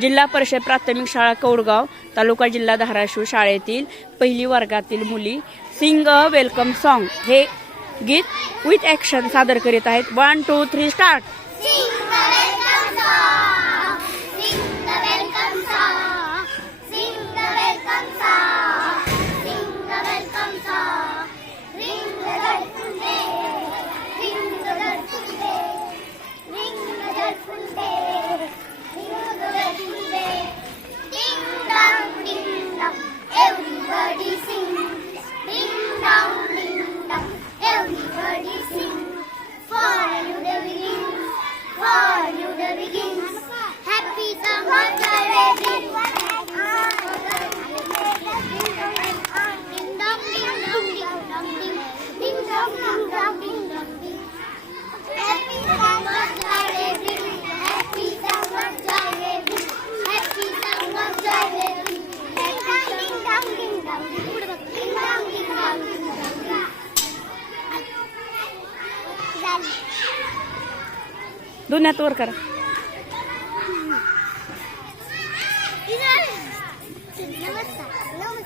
जिल्हा परिषद प्राथमिक शाळा कौडगाव तालुका जिल्हा धाराशिव शाळेतील पहिली वर्गातील मुली सिंग अ वेलकम सॉन्ग हे गीत विथ ॲक्शन सादर करीत आहेत. 1 2 3 start. Everybody sing, ding dong, ding dong. Everybody sing, for you the begins, for you the begins. Happy summer baby. Ding dong, ding dong, ding dong, ding, ding dong, ding dong, ding dong, ding. Happy summer baby, happy summer baby, happy summer baby. दोन हात वर करा.